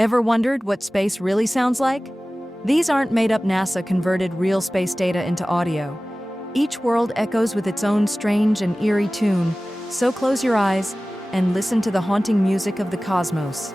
Ever wondered what space really sounds like? These aren't made-up NASA converted real space data into audio. Each world echoes with its own strange and eerie tune, so close your eyes and listen to the haunting music of the cosmos.